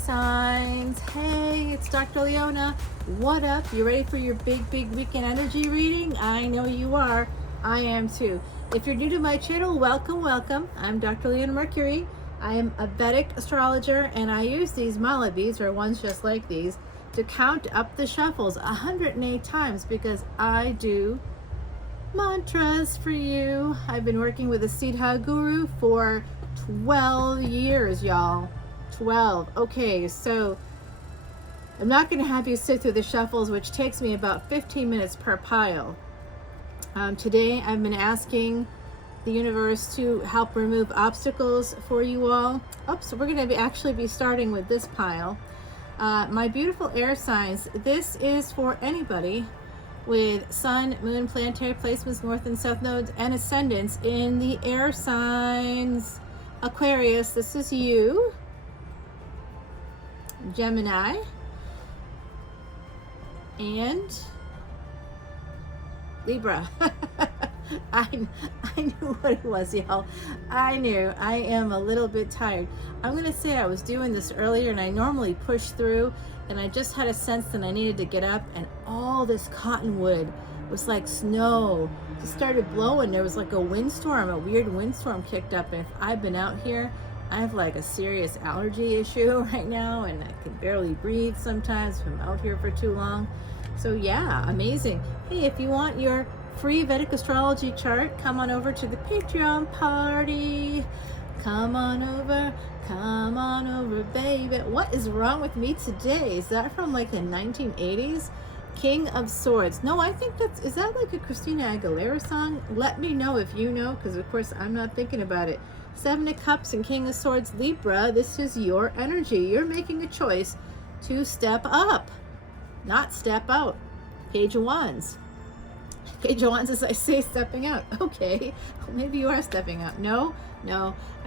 signs. Hey, it's Dr. Leona. What up? You ready for your big weekend energy reading? I know you are. I am too. If you're new to my channel, welcome. I'm Dr. Leona Mercury. I am a Vedic astrologer, and I use these mala beads, or ones just like these, to count up the shuffles 108 times because I do mantras for you. I've been working with a Siddha guru for 12 years, y'all. 12. Okay, so I'm not going to have you sit through the shuffles, which takes me about 15 minutes per pile. Today I've been asking the universe to help remove obstacles for you all. So we're going to actually be starting with this pile. My beautiful air signs, this is for anybody with sun, moon, planetary placements, north and south nodes, and ascendants in the air signs. Aquarius, this is you. Gemini. And Libra. I knew what it was, y'all. I knew. I am a little bit tired. I'm going to say I was doing this earlier, and I normally push through, and I just had a sense that I needed to get up, and all this cottonwood was like snow. It started blowing. There was like a windstorm, a weird windstorm kicked up, and if I've been out here, I have like a serious allergy issue right now, and I can barely breathe sometimes if I'm out here for too long. So yeah, amazing. Hey, if you want your free Vedic astrology chart, come on over to the Patreon party. Come on over, baby. What is wrong with me today? Is that from like the 1980s? King of Swords. No, I think is that like a Christina Aguilera song? Let me know if you know, because of course I'm not thinking about it. Seven of Cups and King of Swords, Libra. This is your energy. You're making a choice to step up, not step out. Page of Wands. Page of Wands, as I say, stepping out. Okay, maybe you are stepping out. No,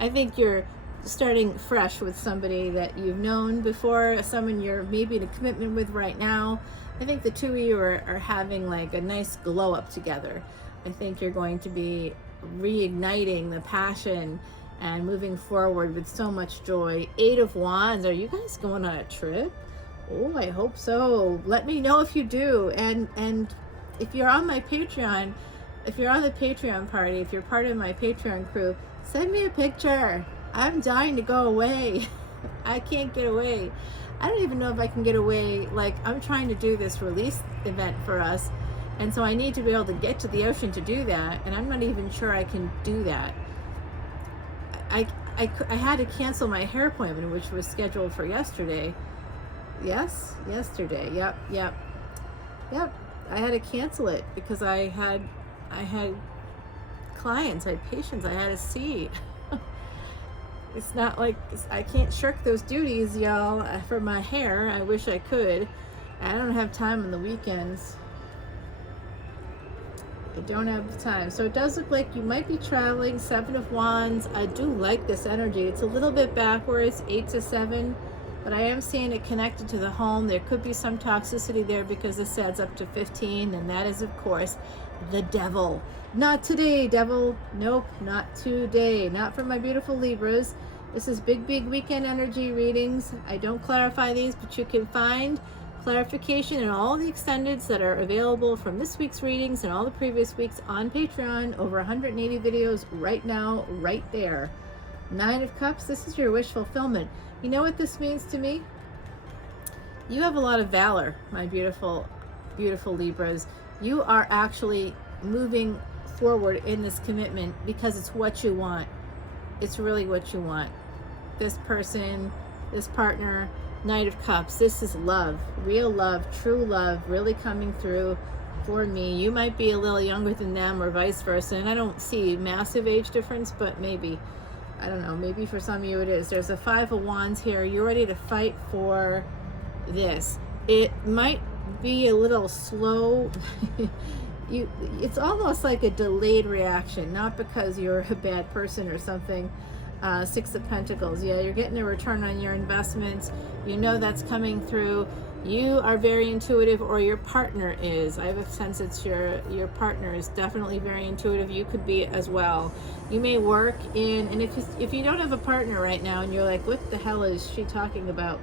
I think you're starting fresh with somebody that you've known before, someone you're maybe in a commitment with right now. I think the two of you are having like a nice glow up together. I think you're going to be reigniting the passion and moving forward with so much joy. Eight of Wands. Are you guys going on a trip? Oh, I hope so. Let me know if you do. And if you're on my Patreon, if you're on the Patreon party, if you're part of my Patreon crew, send me a picture. I'm dying to go away. I can't get away. I don't even know if I can get away. Like, I'm trying to do this release event for us, and so I need to be able to get to the ocean to do that, and I'm not even sure I can do that. I had to cancel my hair appointment, which was scheduled for yesterday. Yes, yesterday. Yep. I had to cancel it because I had clients, I had patients I had to see. It's not like I can't shirk those duties, y'all, for my hair. I wish I could. I don't have time on the weekends. I don't have the time. So it does look like you might be traveling. Seven of Wands. I do like this energy. It's a little bit backwards, 8 to 7. But I am seeing it connected to the home. There could be some toxicity there because this adds up to 15, and that is, of course, the devil. Not today, devil. Nope, not today. Not for my beautiful Libras. This is big weekend energy readings. I don't clarify these, but you can find clarification in all the extendeds that are available from this week's readings and all the previous weeks on Patreon. Over 180 videos right now, right there. Nine of Cups, this is your wish fulfillment. You know what this means to me? You have a lot of valor, my beautiful Libras. You are actually moving forward in this commitment because it's what you want. It's really what you want. This person, this partner, Knight of Cups, this is love, real love, true love, really coming through for me. You might be a little younger than them or vice versa, and I don't see massive age difference, but maybe. I don't know, maybe for some of you it is. There's a Five of Wands here. You're ready to fight for this. It might be a little slow. It's almost like a delayed reaction, not because you're a bad person or something. Six of Pentacles. Yeah, you're getting a return on your investments. You know that's coming through. You are very intuitive, or your partner is. I have a sense it's your partner is definitely very intuitive. You could be as well. You may work in, and if you don't have a partner right now and you're like, what the hell is she talking about?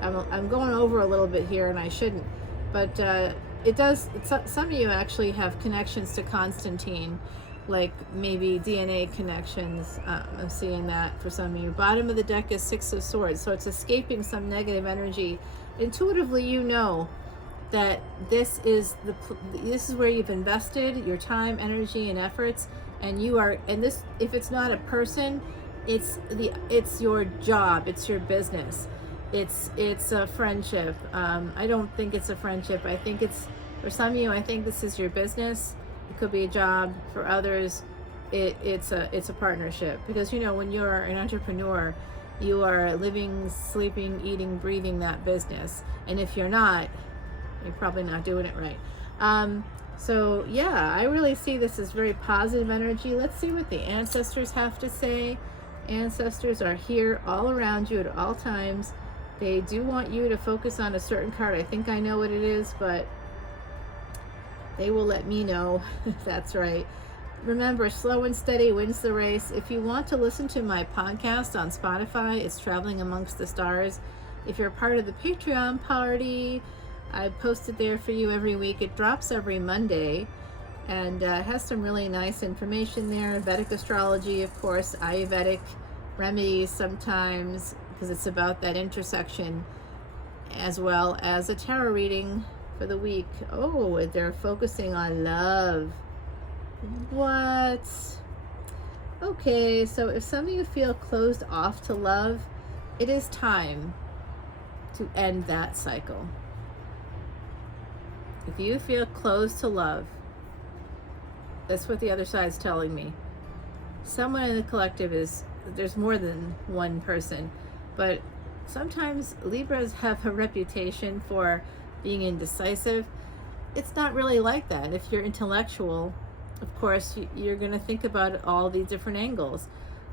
I'm going over a little bit here, and I shouldn't, but it does. Some of you actually have connections to Constantine, like maybe DNA connections. I'm seeing that for some of you. Bottom of the deck is Six of Swords, so it's escaping some negative energy. Intuitively, you know that this is where you've invested your time, energy, and efforts, and you are. And this, if it's not a person, it's your job, it's your business, it's a friendship. I don't think it's a friendship. I think it's, for some of you, I think this is your business. It could be a job. For others, it's a partnership, because you know, when you're an entrepreneur, you are living, sleeping, eating, breathing that business, and if you're not, you're probably not doing it right. So yeah, I really see this as very positive energy. Let's see what the ancestors have to say. Ancestors are here all around you at all times. They do want you to focus on a certain card. I think I know what it is, but they will let me know if that's right. Remember, slow and steady wins the race. If you want to listen to my podcast on Spotify, it's Traveling Amongst the Stars. If you're part of the Patreon party, I post it there for you every week. It drops every Monday, and has some really nice information there. Vedic astrology, of course, Ayurvedic remedies sometimes, because it's about that intersection, as well as a tarot reading for the week. Oh, they're focusing on love. What? Okay, so if some of you feel closed off to love, it is time to end that cycle. If you feel closed to love, that's what the other side's telling me. Someone in the collective there's more than one person, but sometimes Libras have a reputation for being indecisive. It's not really like that. If you're intellectual, of course, you're going to think about all the different angles.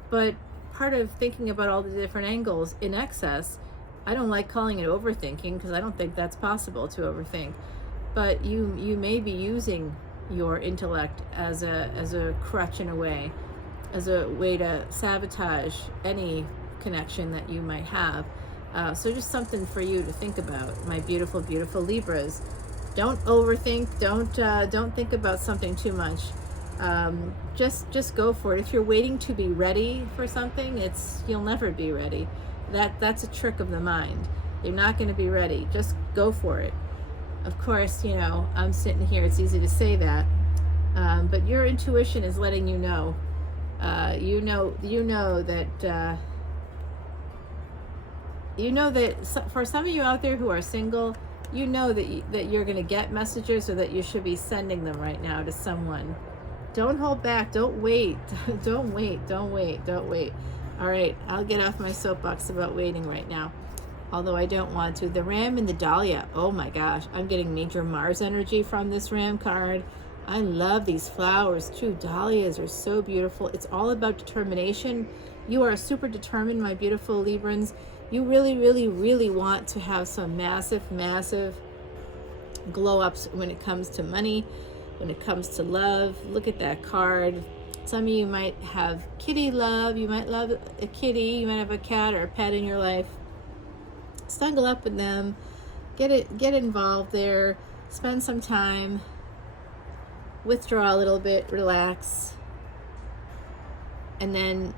But part of thinking about all the different angles in excess, I don't like calling it overthinking, because I don't think that's possible to overthink. But you may be using your intellect as a crutch in a way, as a way to sabotage any connection that you might have. So just something for you to think about, my beautiful, beautiful Libras. Don't overthink. Don't think about something too much. Just go for it. If you're waiting to be ready for something, you'll never be ready. That's a trick of the mind. You're not going to be ready. Just go for it. Of course, you know, I'm sitting here, it's easy to say that, but your intuition is letting you know. You know that for some of you out there who are single, you know that you're going to get messages, or that you should be sending them right now to someone. Don't hold back. Don't wait. Don't wait. All right, I'll get off my soapbox about waiting right now, although I don't want to. The Ram and the Dahlia. Oh my gosh, I'm getting major Mars energy from this Ram card. I love these flowers too. Dahlias are so beautiful. It's all about determination. You are super determined, my beautiful Librans. You really, really, really want to have some massive, massive glow ups when it comes to money, when it comes to love. Look at that card. Some of you might have kitty love. You might love a kitty. You might have a cat or a pet in your life. Snuggle up with them. Get involved there. Spend some time. Withdraw a little bit. Relax. And then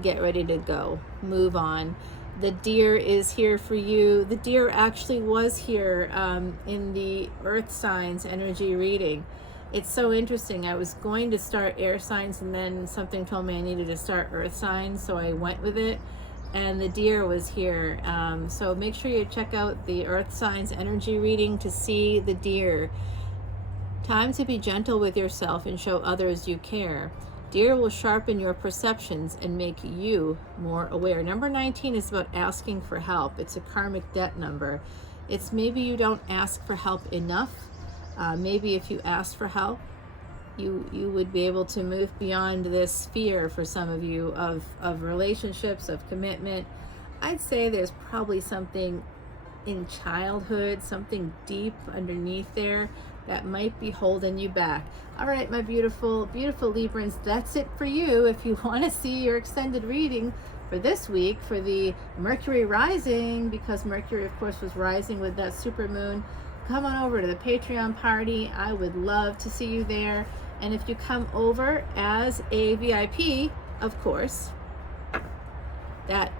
get ready to go. Move on. The deer is here for you. The deer actually was here in the earth signs energy reading. It's so interesting. I was going to start air signs, and then something told me I needed to start earth signs, so I went with it, and the deer was here. So make sure you check out the earth signs energy reading to see the deer. Time to be gentle with yourself and show others you care. Deer will sharpen your perceptions and make you more aware. Number 19 is about asking for help. It's a karmic debt number. It's maybe you don't ask for help enough. Maybe if you asked for help, you would be able to move beyond this fear for some of you of relationships, of commitment. I'd say there's probably something in childhood, something deep underneath there that might be holding you back. All right, my beautiful, beautiful Librans, that's it for you. If you want to see your extended reading, for this week for the Mercury rising, because Mercury, of course, was rising with that super moon. Come on over to the Patreon party. I would love to see you there. And if you come over as a VIP, of course, that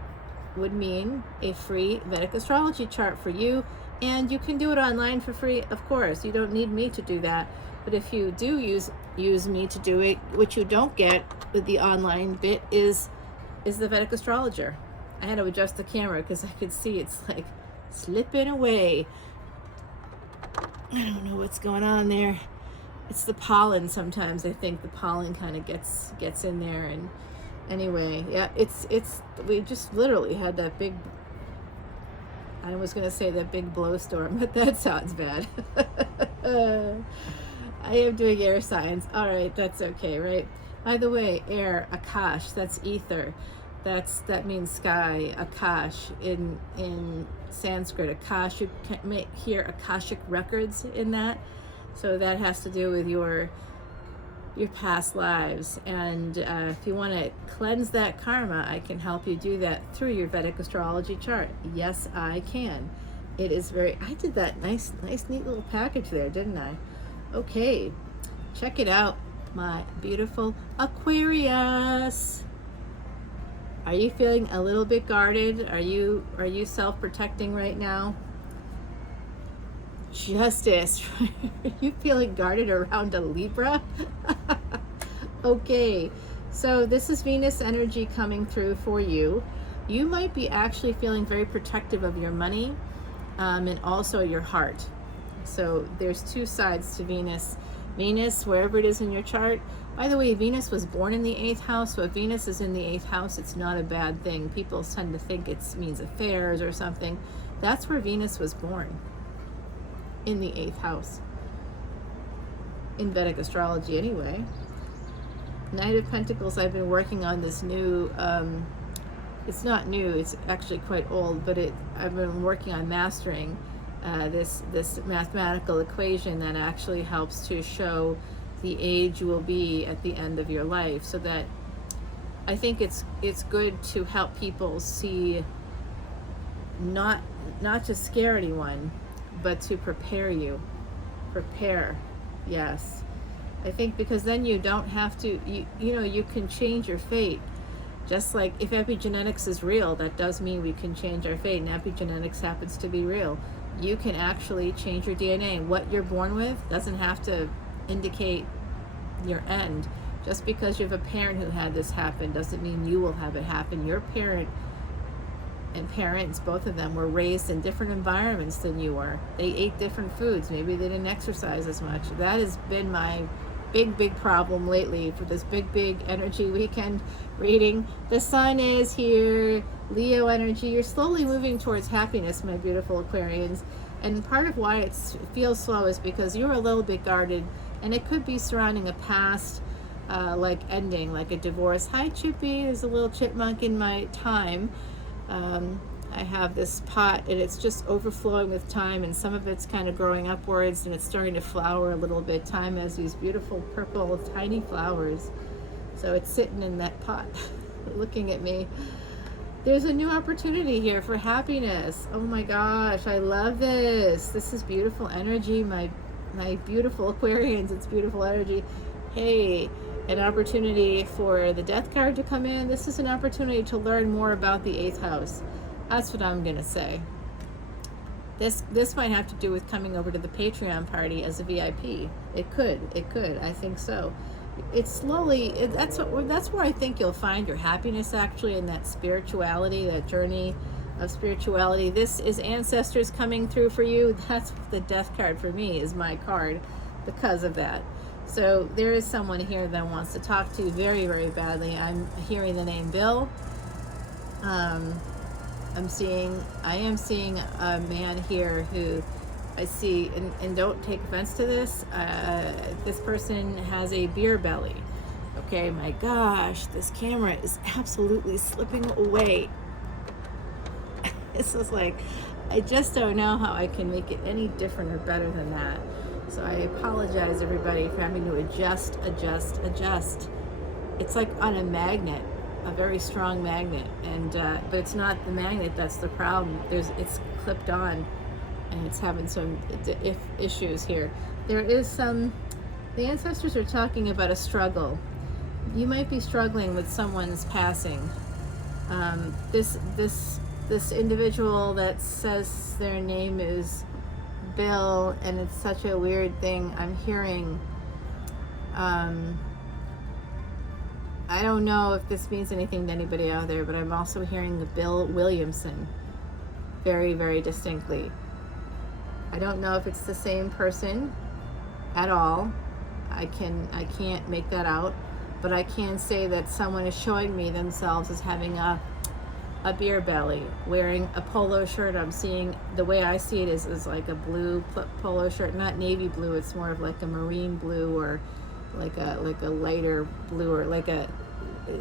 would mean a free Vedic astrology chart for you. And you can do it online for free, of course. You don't need me to do that. But if you do use me to do it, what you don't get with the online bit is the Vedic astrologer. I had to adjust the camera because I could see it's like slipping away. I don't know what's going on there. It's the pollen sometimes. I think the pollen kind of gets in there. And anyway, yeah, it's we just literally had that big, I was going to say that big blow storm, but that sounds bad. I am doing air signs. All right, that's okay, right? By the way, air, akash, that's ether. That means sky, akash in Sanskrit. Akash, you can hear akashic records in that. So that has to do with your past lives. And if you want to cleanse that karma, I can help you do that through your Vedic astrology chart. Yes, I can. It is I did that nice, neat little package there, didn't I? Okay, check it out, my beautiful Aquarius. Are you feeling a little bit guarded? Are you self-protecting right now? Justice. Are you feeling guarded around a Libra? Okay, so this is Venus energy coming through for you. You might be actually feeling very protective of your money and also your heart. So there's two sides to Venus. Venus, wherever it is in your chart. By the way, Venus was born in the 8th house. So if Venus is in the 8th house, it's not a bad thing. People tend to think it means affairs or something. That's where Venus was born, in the 8th house. In Vedic astrology anyway. Knight of Pentacles, I've been working on this new, it's not new, it's actually quite old, but I've been working on mastering this mathematical equation that actually helps to show the age you will be at the end of your life. So that I think it's good to help people see, not to scare anyone, but to prepare you. Prepare, yes. I think because then you don't have to, you can change your fate. Just like if epigenetics is real, that does mean we can change our fate, and epigenetics happens to be real. You can actually change your DNA. What you're born with doesn't have to indicate your end. Just because you have a parent who had this happen doesn't mean you will have it happen. Your parent and parents, both of them, were raised in different environments than you were. They ate different foods. Maybe they didn't exercise as much. That has been my big problem lately for this big energy weekend reading. The sun is here, Leo energy. You're slowly moving towards happiness, my beautiful Aquarians. And part of why it feels slow is because you're a little bit guarded, and it could be surrounding a past like ending, like a divorce. Hi Chippy, there's a little chipmunk in my time. I have this pot and it's just overflowing with thyme, and some of it's kind of growing upwards and it's starting to flower a little bit. Thyme has these beautiful purple tiny flowers. So it's sitting in that pot looking at me. There's a new opportunity here for happiness. Oh my gosh, I love this. This is beautiful energy, my beautiful Aquarians. It's beautiful energy. Hey, an opportunity for the death card to come in. This is an opportunity to learn more about the 8th house. That's what I'm gonna say. This might have to do with coming over to the Patreon party as a VIP. It could. I think so. It's slowly. That's where I think you'll find your happiness, actually, in that spirituality, that journey of spirituality. This is ancestors coming through for you. That's the death card for me, is my card because of that. So there is someone here that wants to talk to you very badly. I'm hearing the name Bill. I am seeing a man here who I see, and don't take offense to this, this person has a beer belly. Okay, my gosh, this camera is absolutely slipping away. This is like, I just don't know how I can make it any different or better than that. So I apologize, everybody, for having to adjust. It's like on a magnet. a very strong magnet, and but it's not the magnet that's the problem. It's clipped on, and it's having some issues here. There is some. The ancestors are talking about a struggle. You might be struggling with someone's passing. This individual that says their name is Bill, and it's such a weird thing. I'm hearing. I don't know if this means anything to anybody out there, but I'm also hearing the Bill Williamson very, very distinctly. I don't know if it's the same person at all. I can't make that out, but I can say that someone is showing me themselves as having a beer belly, wearing a polo shirt. I'm seeing, the way I see it is like a blue polo shirt, not navy blue. It's more of like a marine blue, or like a lighter blue, or like a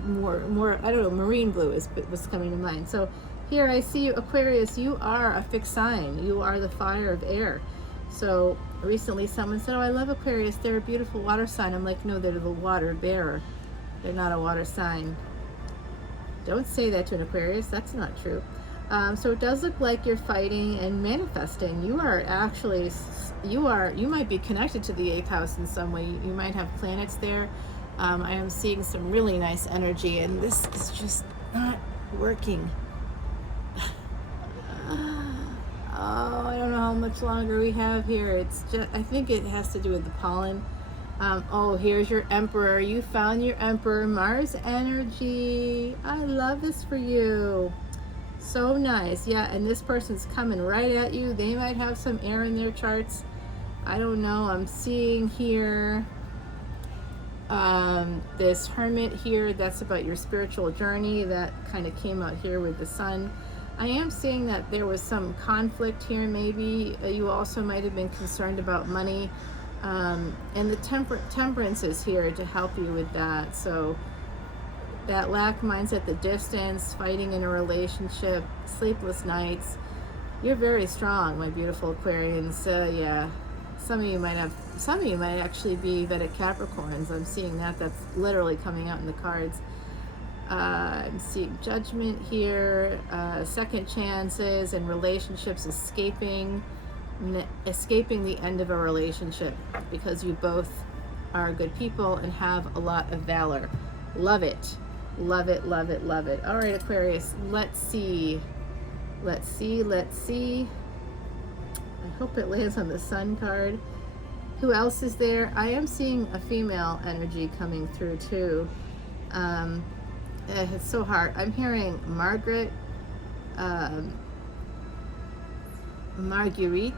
more I don't know, marine blue is what's coming to mind. So here I see you, Aquarius, you are a fixed sign. You are the fire of air. So recently someone said, oh, I love Aquarius, they're a beautiful water sign. I'm like, no, they're the water bearer. They're not a water sign. Don't say that to an Aquarius. That's not true. So it does look like you're fighting and manifesting. You are actually, you might be connected to the 8th house in some way. You might have planets there. I am seeing some really nice energy, and this is just not working. Oh, I don't know how much longer we have here. It's just, I think it has to do with the pollen. Oh, here's your Emperor. You found your Emperor. Mars energy. I love this for you. So nice. Yeah, and this person's coming right at you. They might have some air in their charts. I don't know. I'm seeing here this Hermit here. That's about your spiritual journey. That kind of came out here with the Sun. I am seeing that there was some conflict here. Maybe you also might have been concerned about money. And the temperance is here to help you with that. So that lack mind's at the distance, fighting in a relationship, sleepless nights. You're very strong, my beautiful Aquarians. Yeah, some of you might actually be Vedic Capricorns. I'm seeing that. That's literally coming out in the cards. I'm seeing judgment here, second chances and relationships, escaping the end of a relationship because you both are good people and have a lot of valor. Love it. Love it, love it, love it. All right, Aquarius, let's see. I hope it lands on the Sun card. Who else is there? I am seeing a female energy coming through too. It's so hard. I'm hearing Margaret, Marguerite,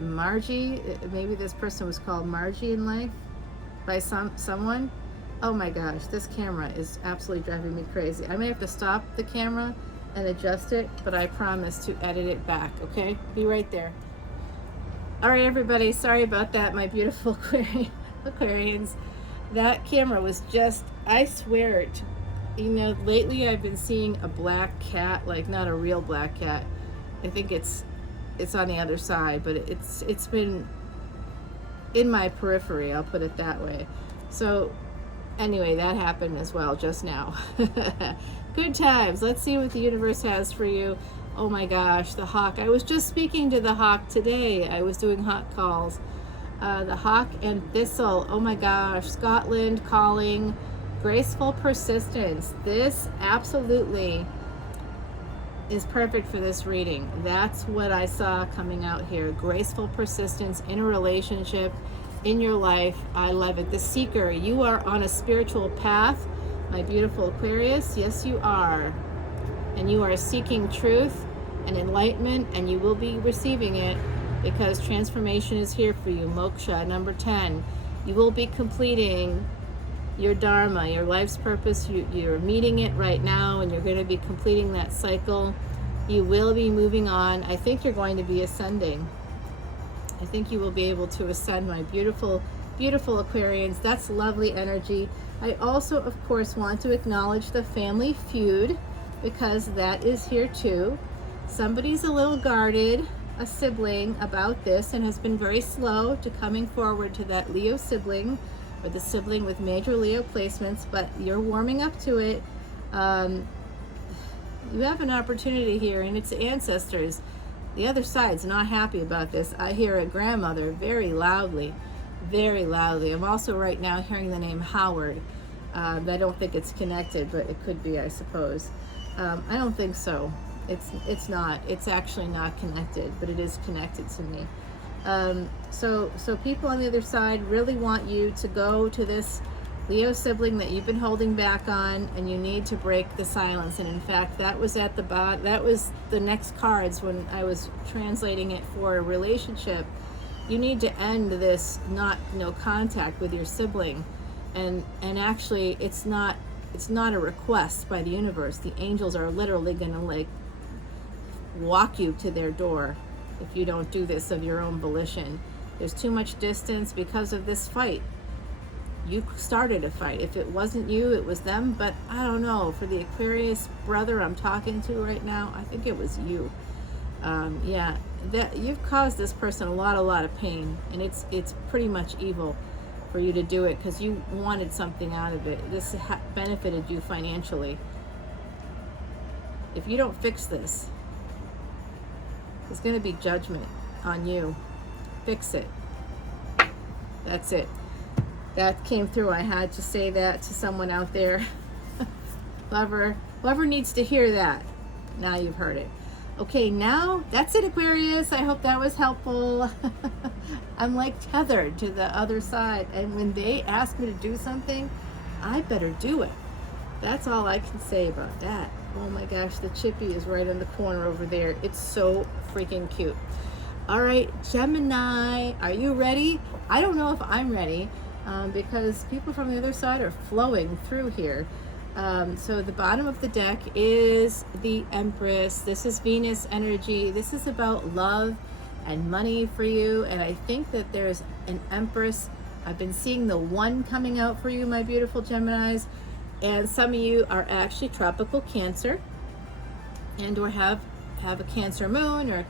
Margie. Maybe this person was called Margie in life by someone. Oh my gosh, this camera is absolutely driving me crazy. I may have to stop the camera and adjust it, but I promise to edit it back, okay? Be right there. All right, everybody, sorry about that, my beautiful Aquarians. That camera was just, I swear it. You know, lately I've been seeing a black cat, like not a real black cat. I think it's on the other side, but it's been in my periphery, I'll put it that way. So anyway, that happened as well just now. Good times. Let's see what the universe has for you. Oh my gosh, the hawk. I was just speaking to the hawk today. I was doing hawk calls. The hawk and thistle. Oh my gosh, Scotland calling. Graceful persistence. This absolutely is perfect for this reading. That's what I saw coming out here. Graceful persistence in a relationship, in your life. I love it. The seeker. You are on a spiritual path, my beautiful Aquarius. Yes, you are. And you are seeking truth and enlightenment, and you will be receiving it because transformation is here for you. Moksha, number 10. You will be completing your dharma, your life's purpose. You're meeting it right now, and you're going to be completing that cycle. You will be moving on. I think you're going to be ascending. I think you will be able to ascend, my beautiful, beautiful Aquarians. That's lovely energy. I also, of course, want to acknowledge the family feud because that is here too. Somebody's a little guarded, a sibling, about this, and has been very slow to coming forward to that Leo sibling, or the sibling with major Leo placements, but you're warming up to it. You have an opportunity here, and it's ancestors. The other side's not happy about this. I hear a grandmother very loudly, very loudly. I'm also right now hearing the name Howard. I don't think it's connected, but it could be, I suppose. I don't think so. It's not. It's actually not connected, but it is connected to me. So people on the other side really want you to go to this Leo sibling that you've been holding back on, and you need to break the silence. And in fact, that was at the bottom. That was the next cards when I was translating it for a relationship. You need to end this no contact with your sibling, and actually, it's not a request by the universe. The angels are literally gonna like walk you to their door if you don't do this of your own volition. There's too much distance because of this fight. You started a fight. If it wasn't you, it was them. But I don't know. For the Aquarius brother I'm talking to right now, I think it was you. Yeah, that you've caused this person a lot of pain, and it's pretty much evil for you to do it because you wanted something out of it. This benefited you financially. If you don't fix this, there's going to be judgment on you. Fix it. That's it. That came through. I had to say that to someone out there. Whoever needs to hear that. Now you've heard it. Okay, now that's it, Aquarius. I hope that was helpful. I'm like tethered to the other side, and when they ask me to do something, I better do it. That's all I can say about that. Oh my gosh, the chippy is right in the corner over there. It's so freaking cute. All right, Gemini, are you ready? I don't know if I'm ready. Because people from the other side are flowing through here. So the bottom of the deck is the Empress. This is Venus energy. This is about love and money for you. And I think that there's an Empress. I've been seeing the one coming out for you, my beautiful Geminis. And some of you are actually tropical Cancer, and or have a Cancer moon or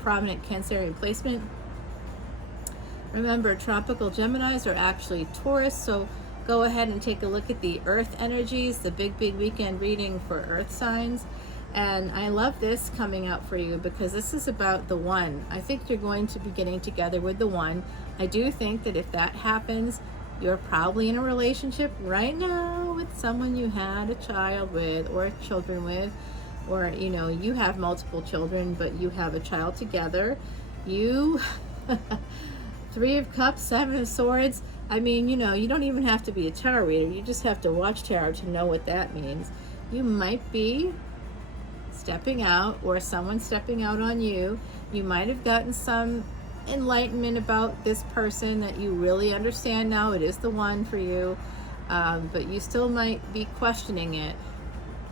prominent Cancerian placement. Remember, tropical Geminis are actually Taurus, so go ahead and take a look at the Earth energies, the big weekend reading for Earth signs. And I love this coming out for you because this is about the one. I think you're going to be getting together with the one. I do think that if that happens, you're probably in a relationship right now with someone you had a child with or children with, or you have multiple children, but you have a child together. You... Three of Cups, Seven of Swords. I mean, you don't even have to be a tarot reader. You just have to watch tarot to know what that means. You might be stepping out, or someone stepping out on you. You might have gotten some enlightenment about this person that you really understand now. It is the one for you, but you still might be questioning it.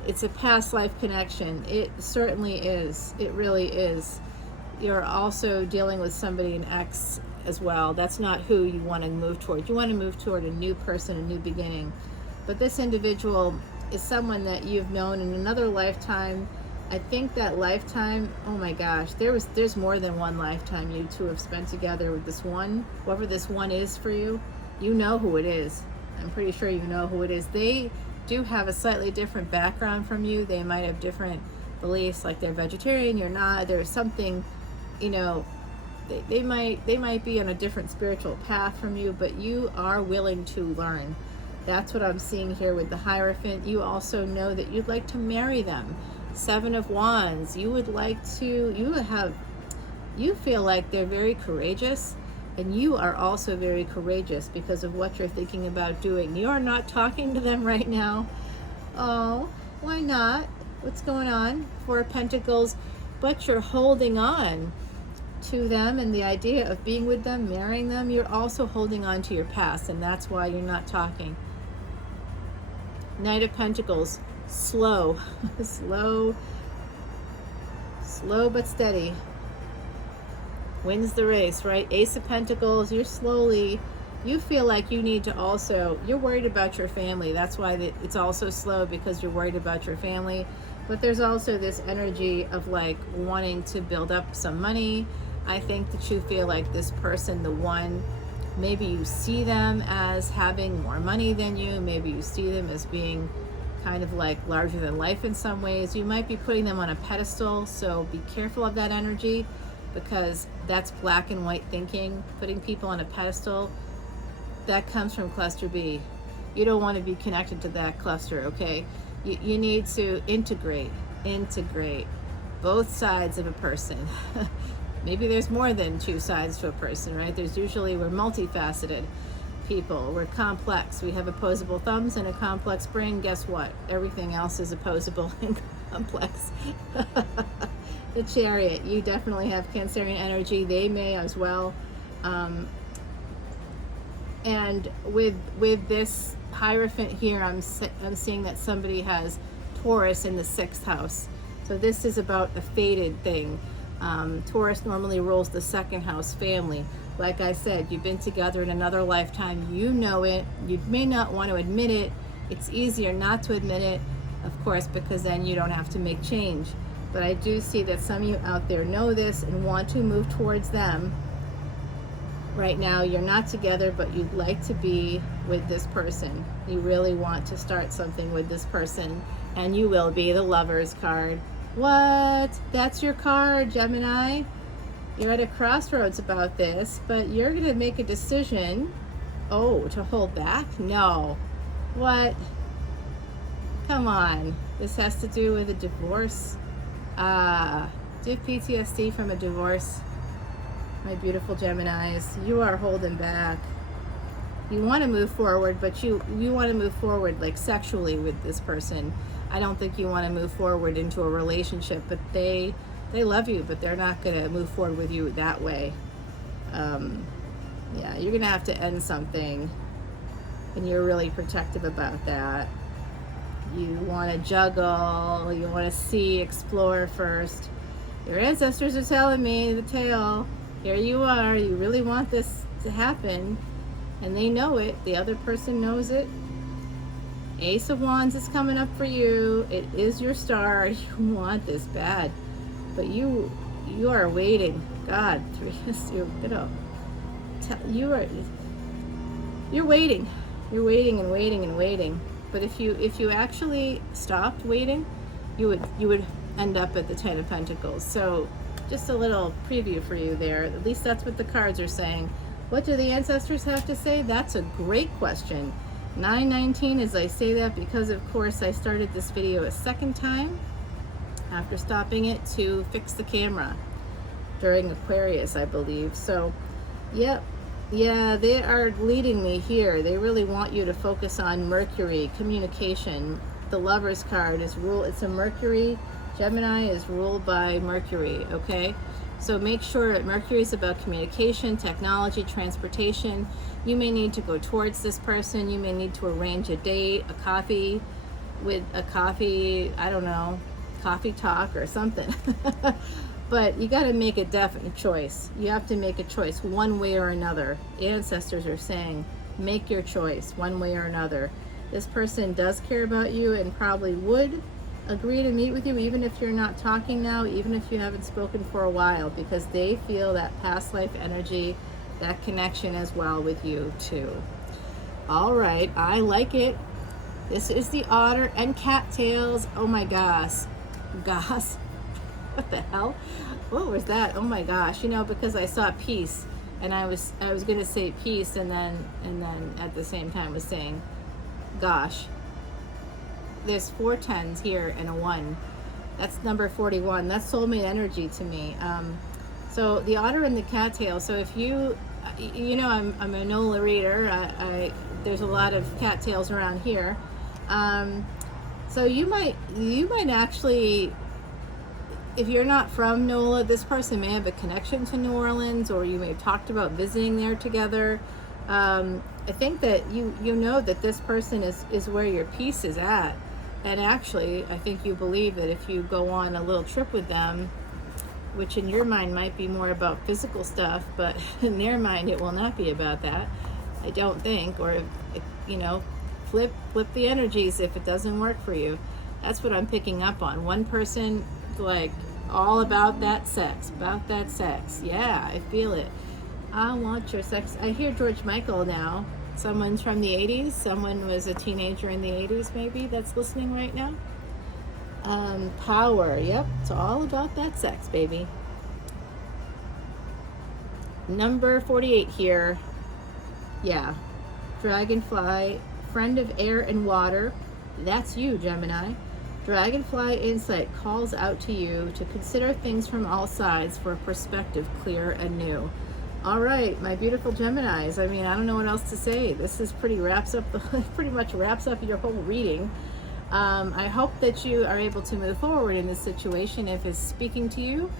It's a past life connection. It certainly is. It really is. You're also dealing with somebody, an ex, as well. That's not who you want to move toward. You want to move toward a new person, a new beginning. But this individual is someone that you've known in another lifetime. I think that lifetime, oh my gosh, there's more than one lifetime you two have spent together with this one. Whoever this one is for you, you know who it is. I'm pretty sure you know who it is. They do have a slightly different background from you. They might have different beliefs, like they're vegetarian, you're not. There's something, they might be on a different spiritual path from you, but you are willing to learn. That's what I'm seeing here with the Hierophant. You also know that you'd like to marry them. Seven of Wands. You would like to, you feel like they're very courageous, and you are also very courageous because of what you're thinking about doing. You are not talking to them right now. Oh, why not? What's going on? Four of Pentacles. But you're holding on to them and the idea of being with them, marrying them. You're also holding on to your past, and that's why you're not talking. Knight of Pentacles. Slow. Slow but steady. Wins the race, right? Ace of Pentacles. You feel like you need to also, you're worried about your family. That's why it's also slow, because you're worried about your family. But there's also this energy of like wanting to build up some money. I think that you feel like this person, the one, maybe you see them as having more money than you. Maybe you see them as being kind of like larger than life in some ways. You might be putting them on a pedestal, so be careful of that energy, because that's black and white thinking. Putting people on a pedestal, that comes from cluster B. You don't want to be connected to that cluster, okay? You need to integrate both sides of a person. Maybe there's more than two sides to a person, right? We're multifaceted people. We're complex. We have opposable thumbs and a complex brain. Guess what? Everything else is opposable and complex. The Chariot, you definitely have Cancerian energy. They may as well. And with this Hierophant here, I'm seeing that somebody has Taurus in the 6th house. So this is about a fated thing. Taurus normally rules the 2nd house, family. Like I said, you've been together in another lifetime. You know it. You may not want to admit it. It's easier not to admit it, of course, because then you don't have to make change. But I do see that some of you out there know this and want to move towards them. Right now, you're not together, but you'd like to be with this person. You really want to start something with this person, and you will be. The Lovers card. What? That's your card, Gemini. You're at a crossroads about this, but you're going to make a decision. Oh, to hold back? No. What? Come on. This has to do with a divorce. Do you have PTSD from a divorce? My beautiful Geminis, you are holding back. You want to move forward, but you want to move forward like sexually with this person. I don't think you want to move forward into a relationship, but they love you, but they're not going to move forward with you that way. Yeah, you're going to have to end something, and you're really protective about that. You want to juggle, you want to see, explore first. Your ancestors are telling me the tale. Here you are, you really want this to happen, and they know it. The other person knows it. Ace of Wands is coming up for you. It is your star. You want this bad, but you are waiting. God, you're waiting. You're waiting and waiting and waiting. But if you actually stopped waiting, you would end up at the 10 of Pentacles. So just a little preview for you there. At least that's what the cards are saying. What do the ancestors have to say? That's a great question. 919, as I say that because of course I started this video a second time after stopping it to fix the camera during Aquarius, I believe. So yep, yeah, they are leading me here. They really want you to focus on Mercury, communication. The Lovers card is it's a Mercury. Gemini is ruled by Mercury, okay? So make sure that Mercury is about communication, technology, transportation. You may need to go towards this person. You may need to arrange a date, a coffee, I don't know, coffee talk or something. But you got to make a definite choice. You have to make a choice one way or another. Ancestors are saying, make your choice one way or another. This person does care about you and probably would agree to meet with you, even if you're not talking now, even if you haven't spoken for a while, because they feel that past life energy, that connection as well with you too. All right, I like it. This is the Otter and Cattails. Oh my gosh. Gosh. What the hell? What was that? Oh my gosh. You know, because I saw peace and I was going to say peace and then at the same time was saying gosh. There's 4 10s here and a 1. That's number 41. That's soulmate energy to me. So the Otter and the Cattail. So if you know, I'm a NOLA reader. There's a lot of cattails around here. So you might actually, if you're not from NOLA, this person may have a connection to New Orleans, or you may have talked about visiting there together. I think that you know that this person is where your peace is at. And actually, I think you believe that if you go on a little trip with them, which in your mind might be more about physical stuff, but in their mind it will not be about that, I don't think. Or, you know, flip the energies if it doesn't work for you. That's what I'm picking up on. One person, like, all about that sex. Yeah, I feel it. I want your sex. I hear George Michael now. Someone's from the 80s. Someone was a teenager in the 80s, maybe, that's listening right now. Power. Yep, it's all about that sex, baby. Number 48 here. Yeah. Dragonfly, friend of air and water. That's you, Gemini. Dragonfly insight calls out to you to consider things from all sides for a perspective clear and new. All right, my beautiful Geminis. I mean, I don't know what else to say. This is pretty much wraps up your whole reading. I hope that you are able to move forward in this situation. If it's speaking to you,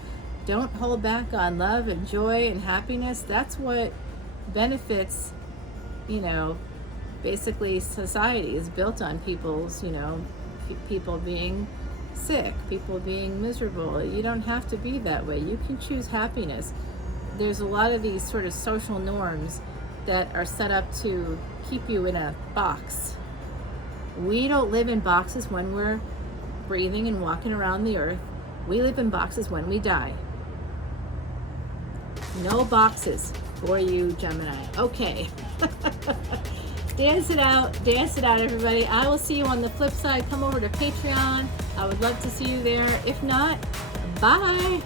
don't hold back on love and joy and happiness. That's what benefits, you know, basically society is built on people's, you know, people being sick, people being miserable. You don't have to be that way. You can choose happiness. There's a lot of these sort of social norms that are set up to keep you in a box. We don't live in boxes when we're breathing and walking around the earth. We live in boxes when we die. No boxes for you, Gemini. Okay. Dance it out, everybody. I will see you on the flip side. Come over to Patreon. I would love to see you there. If not, bye.